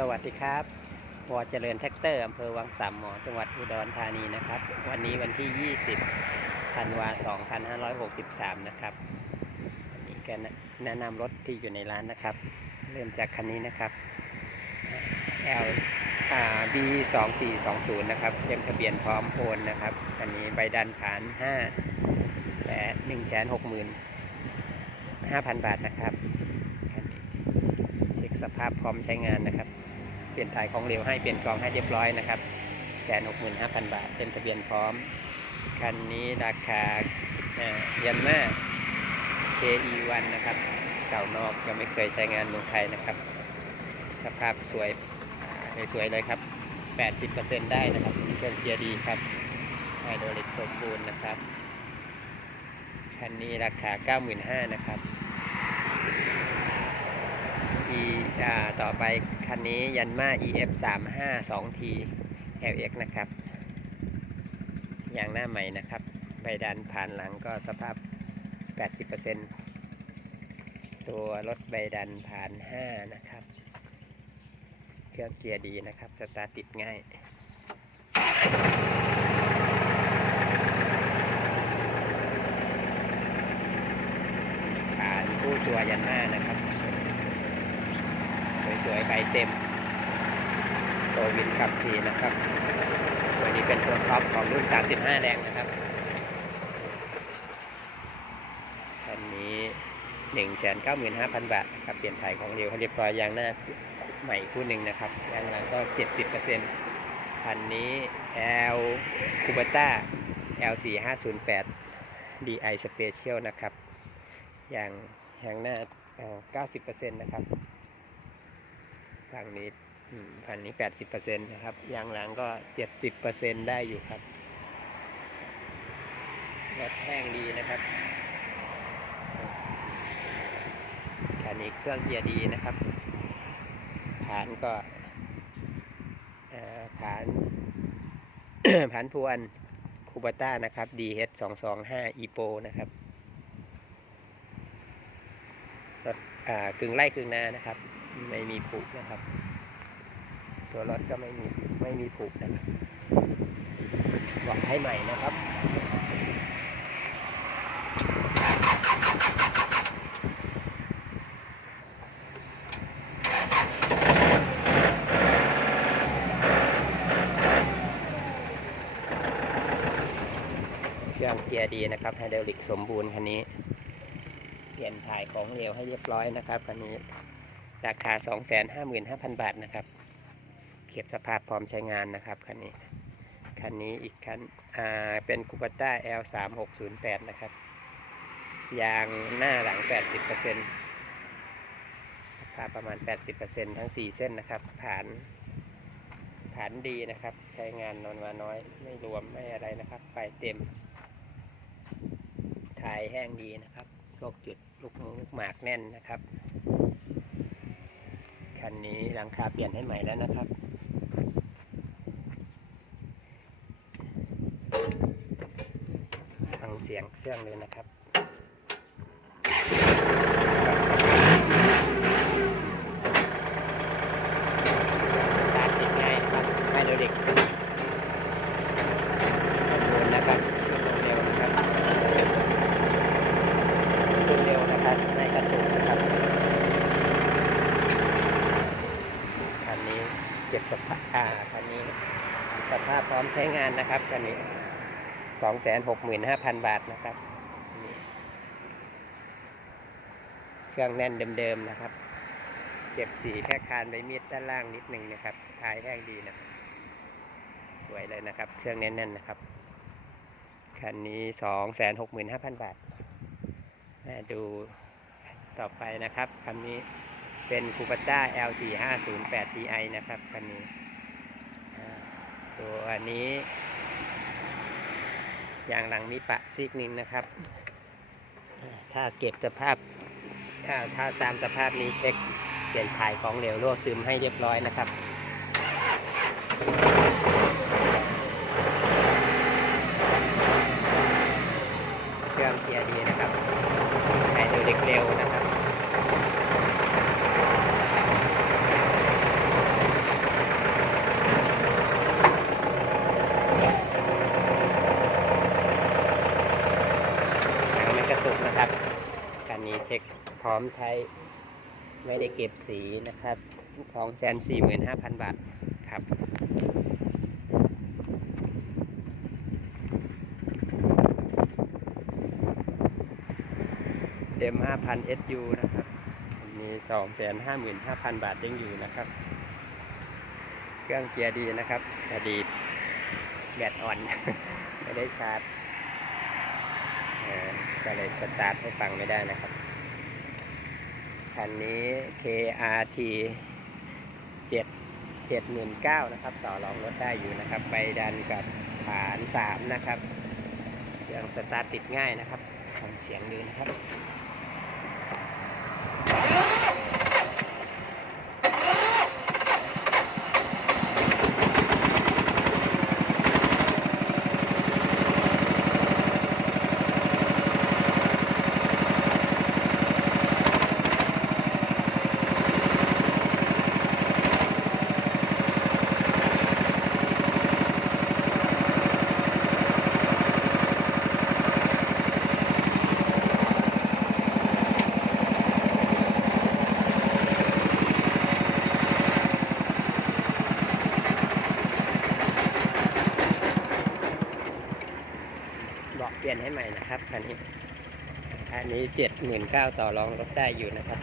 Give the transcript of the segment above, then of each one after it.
สวัสดีครับวอเจริญแท็กเตอร์อำเภอวังสามหมอจังหวัดอุดรธานีนะครับ วันนี้วันที่ 20ธันวา2563 นะครับวันนี้ก็แนะนำรถที่อยู่ในร้านนะครับ เริ่มจากคันนี้นะครับ L อ่า B 2 4 2 0นะครับเต็มทะเบียนพร้อมโอนนะครับอันนี้ใบดันผ่าน 5 และ1 6 5 0 0 0 บาทนะครับเช็คสภาพพร้อมใช้งานนะครับ เปลี่ยนถ่ายของเหลวให้เปลี่ยนกรองให้เรียบร้อยนะครับแสนหกหมื่นห้าพันบาท เป็นทะเบียนพร้อม คันนี้ราคายันมา KE1 นะครับ เก่านอกยังไม่เคยใช้งานเมืองไทยนะครับ สภาพสวยสวยเลยครับ 80%ได้นะครับเครื่องเกียร์ดีครับไฮดรอลิกสมบูรณ์นะครับ คันนี้ราคา 95,000นะครับ e อ่าต่อไปคันนี้ยันมา ef 3 5 2 t lx นะครับยางหน้าใหม่นะครับใบดันผ่านหลังก็สภาพ 80%ตัวรถใบดันผ่าน 5 นะครับ เครื่องเกียร์ดีนะครับ สตาร์ติดง่ายผ่านคู่ตัวยันหน้านะครับ สวยๆใบเต็ม ตัววินขับสีนะครับ ตัวนี้เป็นตัวท็อปของรุ่น 35แรงนะครับคันนี้ 195,000 บาทนะครับ เปลี่ยนถ่ายของเดียวให้เรียบร้อยยางหน้าใหม่คู่หนึ่งนะครับยางหลังก็ 70%คันนี้ L c u b a t a L4508 DI Special นะครับยางยางหน้า 90%นะครับ ฝั่งนี้อืมฝั่งนี้80%นต์นะครับยางหลังก็70%ได้อยู่ครับรถแห้งดีนะครับคันนี้เครื่องเกียร์ดีนะครับฐานก็เอ่อฐานฐานพวนคูบาต้านะครับ DH 225 EPO นะครับรถกึ่งไล่กึ่งนานะครับ ไม่มีผูกนะครับ ตัวรถก็ไม่มีไม่มีผูกนะครับบอกให้ใหม่นะครับเครื่องเกียร์ดีนะครับไฮดรอลิกสมบูรณ์คันนี้ เปลี่ยนถ่ายของเหลวให้เรียบร้อยนะครับคันนี้ ราคา 255,000 บาทนะครับ เก็บสภาพพร้อมใช้งานนะครับคันนี้ คันนี้อีกคัน อ่า เป็นคูปต้า L3608 นะครับ ยางหน้าหลัง 80%ราคาประมาณ 80%ทั้ง 4 เส้นนะครับผ่านผ่านดีนะครับ ใช้งานนอนมาน้อย ไม่รวมไม่อะไรนะครับ ไปเต็ม ถ่ายแห้งดีนะครับ โรคจุดลูกลูกหมากแน่นนะครับ คันนี้หลังคาเปลี่ยนให้ใหม่แล้วนะครับฟังเสียงเครื่องเลยนะครับ สตาร์ทติดง่ายนะครับไม่เร็วเด็กคอนโทรลนะครับเร็วนะครับขึ้นเร็วนะครับไม่กระตุกนะครับ คันนี้เก็บสภาพอ่าคันนี้สภาพพ ร้อมใช้งานนะครับคันนี้สองแสนหกหมื่นห้าพันบาทนะครับ เครื่องแน่นเดิมๆนะครับ เก็บสีแค่คานใบมีดด้านล่างนิดหนึ่งนะครับท้ายแห้งดีนะสวยเลยนะครับ เครื่องแน่นๆนะครับคันนี้สองแสนหกหมื่นห้าพันบาทมาดูต่อไปนะครับคันนี้เป็นคูปต้า L4508 Ti นะครับคันนี้ ตัวนี้ยางหลังมีปะซีกนึงนะครับ ถ้าเก็บสภาพอ่าถ้าตามสภาพนี้เช็คเปลี่ยนถ่ายของเหลวรั่วซึมให้เรียบร้อยนะครับเครื่องเกียร์ดีนะครับไฮดรอลิกเร็วนะครับ ร้อมใช้ไม่ได้เก็บสีนะครับ2 4 5 0 0 0บาทครับ M 5 0 0 SU นะครับมี2 5 5 0 0 0บาทยังอยู่นะครับ เครื่องเกียร์ดีนะครับอดีตแบตอ่อน ไม่ได้ชาร์จก็เลยสตาร์ทให้ฟังไม่ได้นะครับ คันนี้ KRT 7 79,000นะครับ ต่อรองรถได้อยู่นะครับ ไปดันกับฐาน3นะครับเครื่องสตาร์ทติดง่ายนะครับฟังเสียงดีนะครับ บอกเปลี่ยนให้ใหม่นะ คันนี้คันนี้เจ็ดหมื่นเก้าต่อรองรถได้อยู่นะครับ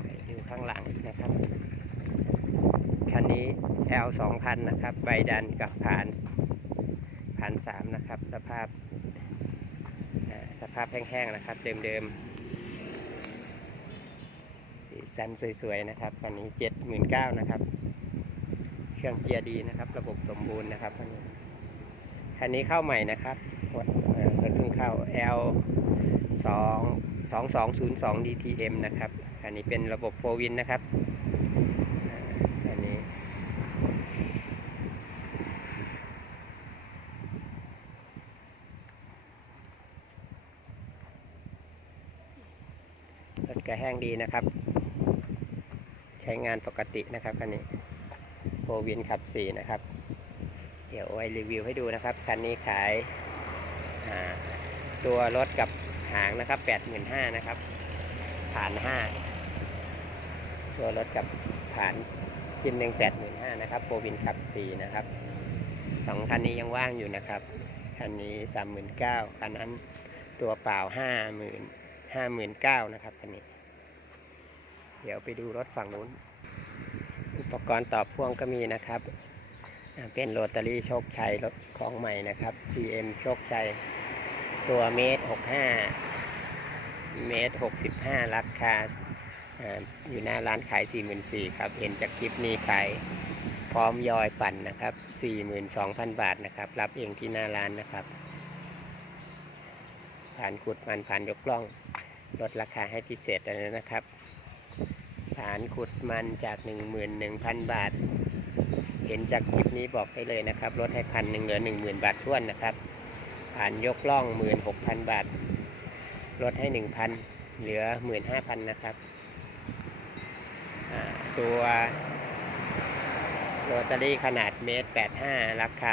ไปดูข้างหลังนะครับ คันนี้ L 2 0 0 0นนะครับใบดันกับผ่านผ่านสามนะครับ สภาพสภาพแห้งๆนะครับ เดิมๆสีสันสวยๆนะครับคันนี้เจ็ดหมื่นเก้านะครับ เครื่องเกียร์ดีนะครับ ระบบสมบูรณ์นะครับคันนี้คันนี้เข้าใหม่นะครับเอ่อเพิ่งเพิ่งเข้า L 2 2202 DTM นะครับคันนี้เป็นระบบโฟวินนะครับอ่าอันนี้ รถกระแห้งดีนะครับ ใช้งานปกตินะครับคันนี้ โฟวินขับสี่นะครับ เดี๋ยวไว้รีวิวให้ดูนะครับ คันนี้ขายาตัวรถกับหางนะครับ85,000นะครับผ่าน5ตัวรถกับผ่านชิ้นหนึ่ง85,000นะครับโฟวินขับสี่นะครับสองคันนี้ยังว่างอยู่นะครับคันนี้39,000คันนั้นตัวเปล่า50,000 59,000นะครับคันนี้ เดี๋ยวไปดูรถฝั่งนู้น อุปกรณ์ต่อพ่วงก็มีนะครับ เป็นโรตารี่โชคชัยรถของใหม่นะครับ TM โชคชัย ตัวเมตร 65 เมตร 65 ราคาอ่าอยู่หน้าร้านขาย 44,000ครับ เห็นจากคลิปนี้ขายพร้อมยอยปั่นนะครับ 42,000 บาทนะครับ รับเองที่หน้าร้านนะครับ ผ่านขุดมันผ่านยกล่องลดราคาให้พิเศษเลยนะครับ ฐานขุดมันจาก 11,000 บาท เห็นจากคลิปนี้บอกได้เลยนะครับลดให้พันหนึ่งเหลือ 10,000 บาทท้วนนะครับฐานยกล่อง 16,000 บาทลดให้ 1,000 เหลือ 15,000 นะครับตัวโรตารี่ขนาดเมตร 85 ราคา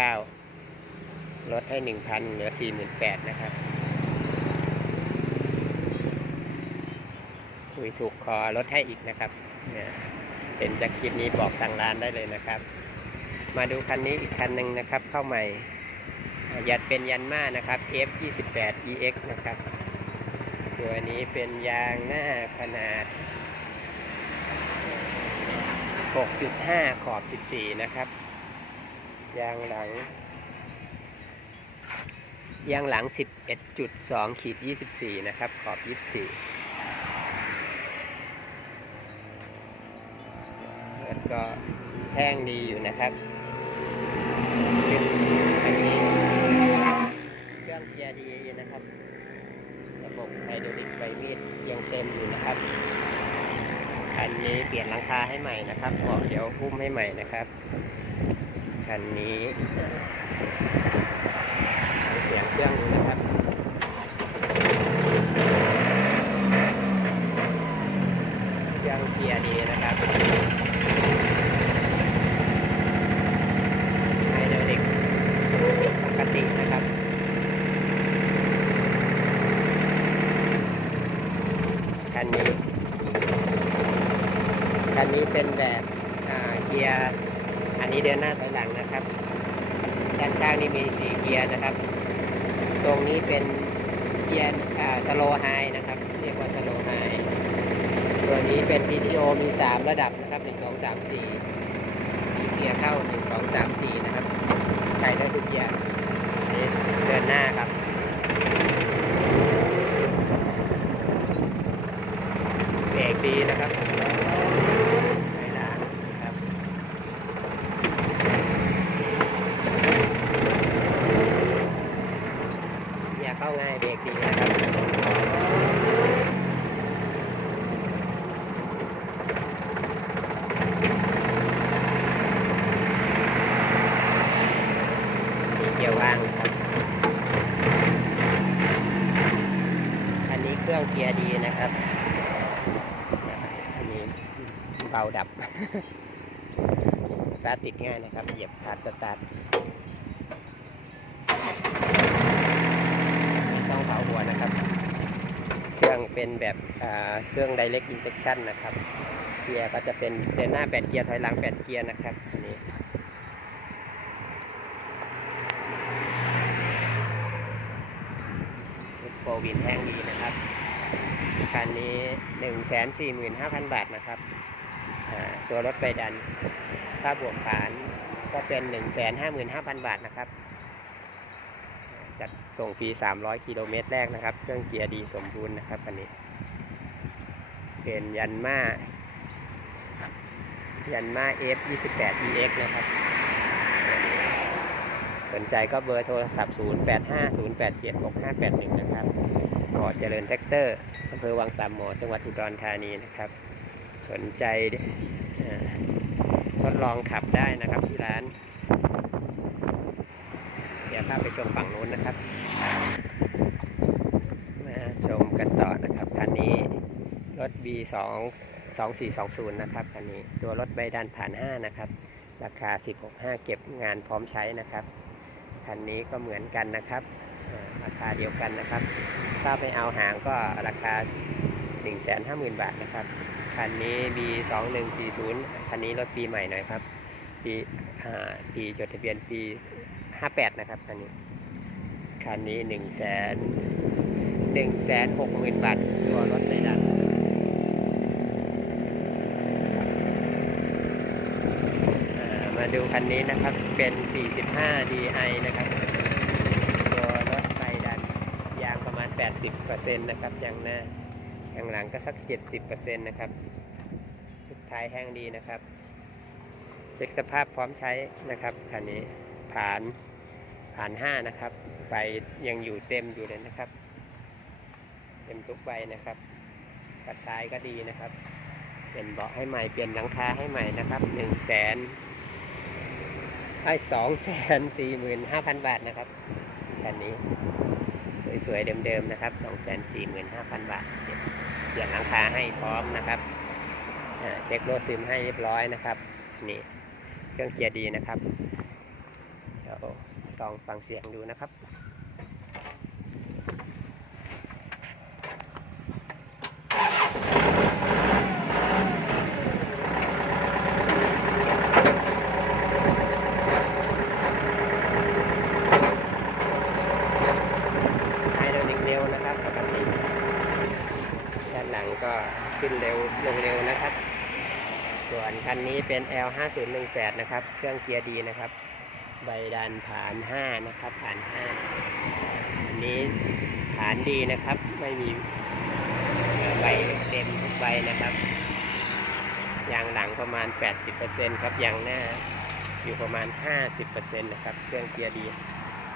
49,000ลดให้ 1,000 เหลือ 48,000 นะครับ คุย ถูกคอลดให้อีกนะครับเนี่ยเป็นจากคลิปนี้บอกทางร้านได้เลยนะครับ มาดูคันนี้อีกคันหนึ่งนะครับเข้าใหม่ยัดเป็นยันมานะครับ F28 EX นะครับ ตัวนี้เป็นยางหน้าขนาด 6.5 ขอบ 14 นะครับ ยางหลัง ยางหลัง 11.2 ขีด 24 นะครับ ขอบ 24 แล้ว ก็แห้งดีอยู่นะครับเป็นอันนี้เครื่องเกียร์ดีนะครับ ระบบไฮดรอลิกไบมีดยังเต็มอยู่นะครับคันนี้เปลี่ยนหลังคาให้ใหม่นะครับออกเดี๋ยวหุ้มให้ใหม่นะครับคันนี้ฟังเสียงเครื่องดูนะครับ เครื่องเกียร์ดีนะครับ ไฮดรอลิกปกตินะ คันนี้เป็นแบบอ่าเกียร์อันนี้เดินหน้าถอยหลังนะครับด้านข้างนี่มีสีเกียร์นะครับ ตรงนี้เป็นเกียร์สโลไฮนะครับ เรียกว่าสโลไฮตัวนี้เป็น PTO มี 3 ระดับนะครับ 1 2 3 4มีเกียร์เข้า 1 2 3 4 นะครับใช้ได้ทุกเกียร์เดินหน้าครับเบรกดีนะครับไม่ล้างครับอย่าเข้าง่ายเบรกดีนะครับมีเกียร์ว่างนะครับ อันนี้เครื่องเกียร์ดีนะครับ อันนี้เบาดับ สตาร์ทติดง่ายนะครับ เหยียบขาดสตาร์ทต้องเผาหัวนะครับ เครื่องเป็นแบบเครื่อง direct injection นะครับ เกียร์ก็จะเป็นเดินหน้า 8 เกียร์ ถอยหลัง 8 เกียร์นะครับอันนี้โฟวินแห้งดีนะครับคันนี้ 145,000 บาทนะครับ ตัวรถใบดัน ถ้าบวกฐานก็เป็น155,000บาทนะครับ จัดส่งฟรี300กิโลเมตรแรกนะครับ เครื่องเกียร์ดีสมบูรณ์นะครับคันนี้ เป็นยันมายันมา F28 EX นะครับ สนใจก็เบอร์โทรศัพท์ 0850876581 นะครับก่อเจริญแท็กเตอร์อำเภอวังสามหมอ จังหวัดอุดรธานีนะครับ สนใจทดลองขับได้นะครับที่ร้าน เดี๋ยวพาไปชมฝั่งนู้นนะครับ มาชมกันต่อนะครับคันนี้รถ B2 2420 นะครับคันนี้ตัวรถใบดันผ่าน 5 นะครับ ราคา 16.5 เก็บงานพร้อมใช้นะครับคันนี้ก็เหมือนกันนะครับราคาเดียวกันนะครับ ถ้าไปเอาหางก็ราคา 150,000 บาทนะครับ คันนี้ B2140 คันนี้รถปีใหม่หน่อยครับปีอ่าปีจดทะเบียนปี 58 นะครับคันนี้ คันนี้1 0 0 0 0 1 6 0 0 0 0 บาทตัวรถในดันมาดูคันนี้นะครับเป็น 45 DI นะครับตัวรถไฟดันยางประมาณ 80%นะครับยางหน้า ยางหลังก็สัก 70%นะครับทุกท้ายแห้งดีนะครับเช็คสภาพพร้อมใช้นะครับคันนี้ผ่านผ่าน5นะครับใบยังอยู่เต็มอยู่เลยนะครับ เต็มทุกใบนะครับกระท้ายก็ดีนะครับเปลี่ยนเบาะให้ใหม่เปลี่ยนหลังคาให้ใหม่นะครับ1 0 0 0 0แสนไอ้สองแสนสี่หมื่นห้าพันบาทนะครับคันนี้สวยๆเดิมๆนะครับ245,000บาท เปลี่ยนหลังคาให้พร้อมนะครับเช็คโลซิมให้เรียบร้อยนะครับนี่เครื่องเกียร์ดีนะครับเดี๋ยวลองฟังเสียงดูนะครับ ไฮดรอลิกเร็วนะครับปกติด้านหลังก็ขึ้นเร็วลงเร็วนะครับ ส่วนคันนี้ เป็น L 5 0 1 8นะครับ เครื่องเกียร์ดีนะครับ ใบดันผ่าน5นะครับผ่าน5อันนี้ฐานดีนะครับ ไม่มีใบเต็มทุกใบนะครับ ยางหลังประมาณ 80%ครับ ยางหน้าอยู่ประมาณ 50%นะครับ เครื่องเกียร์ดี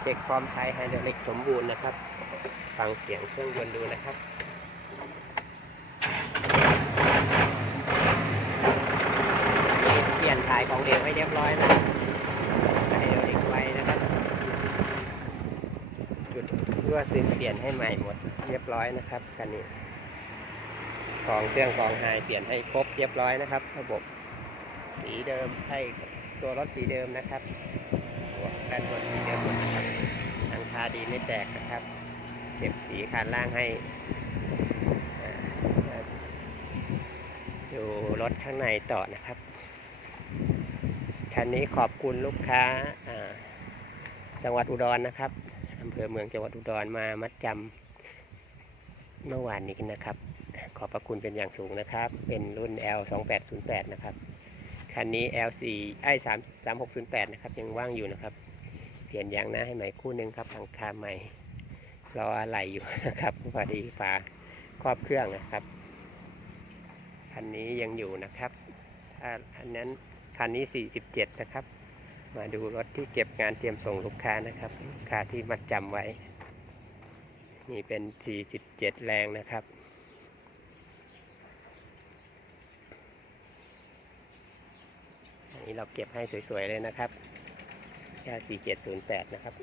เช็คพร้อมใช้ไฮดรอลิกสมบูรณ์นะครับ ฟังเสียงเครื่องยนต์ดูนะครับมีเปลี่ยน ถ่ายของเหลวให้เรียบร้อยนะไฮดรอลิกไว้นะครับ จุดรั่วซึมเปลี่ยนให้ใหม่หมดเรียบร้อยนะครับคันนี้กองเครื่องกองไฮเปลี่ยนให้ครบเรียบร้อยนะครับ ระบบสีเดิมให้ตัวรถสีเดิมนะครับหัวด้านบนสีเดิมหมดนะครับหลังคาดีไม่แตกนะครับเก็บสีคานล่างให้อ่าดูรถข้างในต่อนะครับ คันนี้ขอบคุณลูกค้าจังหวัดอุดรนะครับอำเภอเมืองจังหวัดอุดรมามัดจำเมื่อวานนี้นะครับ ขอบพระคุณเป็นอย่างสูงนะครับ เป็นรุ่น L 2 8 0 8นะครับคันนี้ L 4ไอ้3 3 6 0 8นะครับยังว่างอยู่นะครับ เปลี่ยนยางหน้าให้ใหม่คู่หนึ่งครับหลังคาใหม่รออะไรอยู่นะครับพอดีฝาครอบเครื่องนะครับคันนี้ยังอยู่นะครับ ถ้าอันนั้น คันนี้ 47 นะครับ มาดูรถที่เก็บงานเตรียมส่งลูกค้านะครับลูกค้าที่มัดจำไว้ นี่เป็น 47 แรงนะครับอันนี้เราเก็บให้สวย ๆ เลยนะครับแค่4708 นะครับ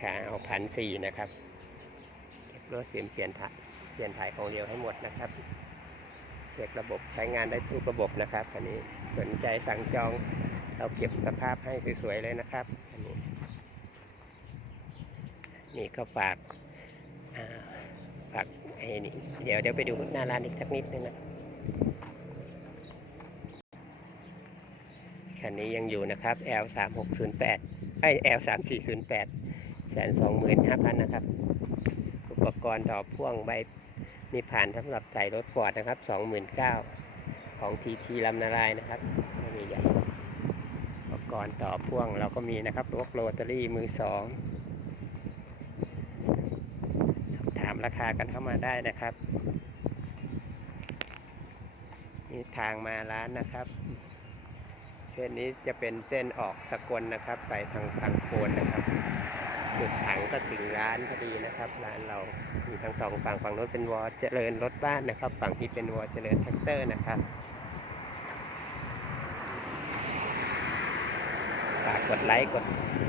ขาเอาพันสี่นะครับ เก็บรถเสียมเปลี่ยนถ่ายเปลี่ยนถ่ายของเดียวให้หมดนะครับ เช็คระบบใช้งานได้ทุกระบบนะครับอันนี้สนใจสั่งจองเราเก็บสภาพให้สวยๆเลยนะครับอันนี้นี่ก็ฝากาฝากไอ้นี่เดี๋ยวเดี๋ยวไปดูหน้าร้านอีกสักนิดนึงนะคันนี้ยังอยู่นะครับ L 3 6 0 8ไอ้ L 3 4 0 8แสนสองหมื่นห้าพันนะครับ อุปกรณ์ต่อพ่วงใบ มีผ่านสำหรับใส่รถฟอร์ดนะครับสองหมื่นเก้าของทีทีลำนารายนะครับไม่มีใหญ่อุปกรณ์ต่อพ่วงเราก็มีนะครับรถโรตารี่มือสองสอบถามราคากันเข้ามาได้นะครับนี่ทางมาร้านนะครับ เส้นนี้จะเป็นเส้นออกสกลนะครับ ไปทางพังโคนนะครับ จุดถังก็ถึงร้านพอดีนะครับ ร้านเรามีทั้งสองฝั่งฝั่งโน้นเป็นวอเจริญรถบ้านนะครับ ฝั่งที่เป็นวอเจริญแท็กเตอร์นะครับฝากกดไลค์กด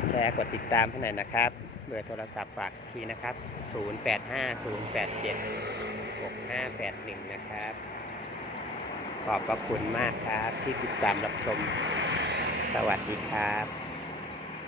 แชร์กดติดตามให้หน่อยนะครับเบอร์โทรศัพท์ฝากทีนะครับ 0850876581 นะครับ ขอบพระคุณมากครับที่ติดตามรับชม สวัสดีครับ